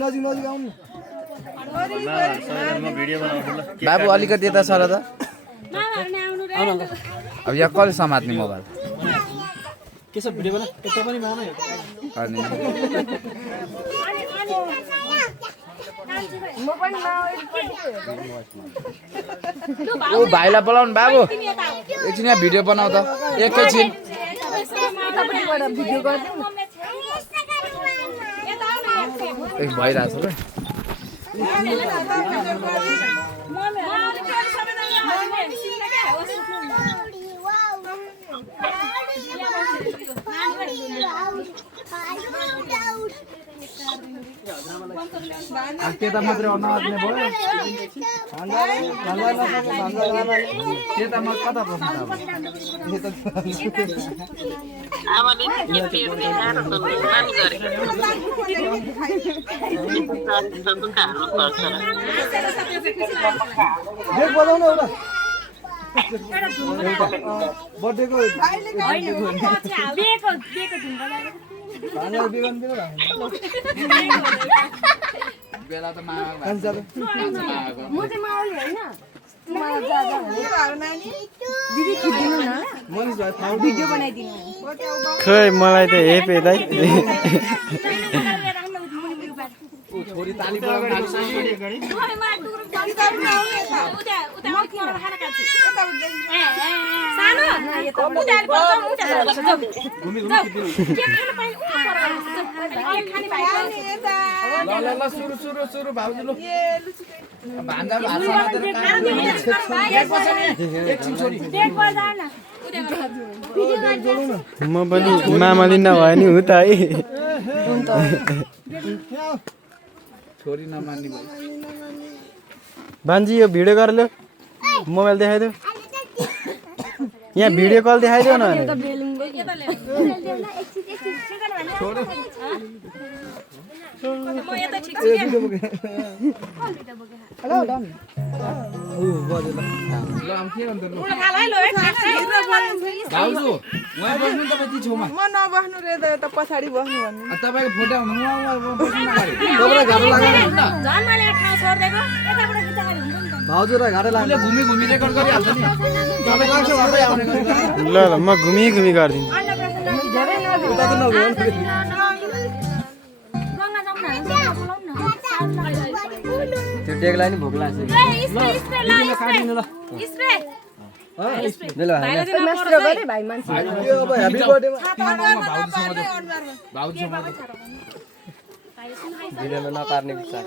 नजिक नजिक आउनु बाबु अलिकति यता सर त अब यहाँ कसले समात्ने मोबाइल के छ भिडियो बना यता पनि मामा ओ भाइलाई बोलाउनु बाबु एकछिन यहाँ भिडियो बनाऊ त एकैछिन भइरहेछ ल त्यता मात्रै नआत्ने भयो त्यता म कता बस्नु बेला त खै मलाई त हेपे दाइ छोरी ताली बजाउन सुरु भाउजू ल भान्जा म पनि मामाले नभए नि हो त है छोरी नमान्ने भयो भान्जी यो भिडियो गर लो मोबाइल देखाइदेऊ यहाँ भिडियो कल देखाइदेऊ न म नबस्नु रे त पछाडि बस्नु भन्नु तपाईको फोटो भाउजू र घाटे लाग्यो घुमी घुमी रेकर्ड गरिहाल्छ नि ल ल म घुमी घुमी गरिदिन्छु त्यो टेकलाई नि भोक लाग्छ नपार्ने विचार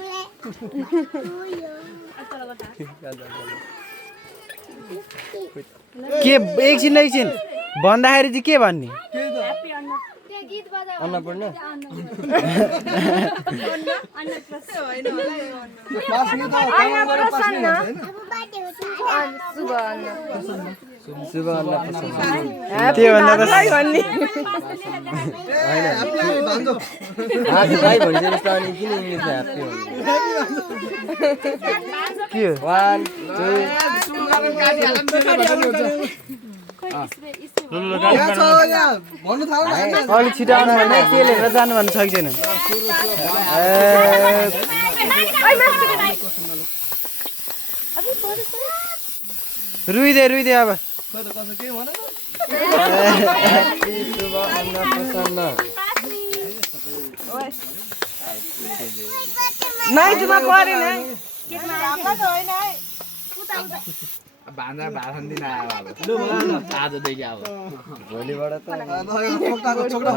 के एकछिन भन्दाखेरि चाहिँ के भन्ने अन्नपूर्ण शुभ त्यो भन्दा त के हो 1 2 अलिक छिटो आउनु भने के लिएर जानु भन्नु छ कि छैन रुइदे अब भान्जा भाषण दिन आयो आजदेखि अब भोलिबाट त छोक्रा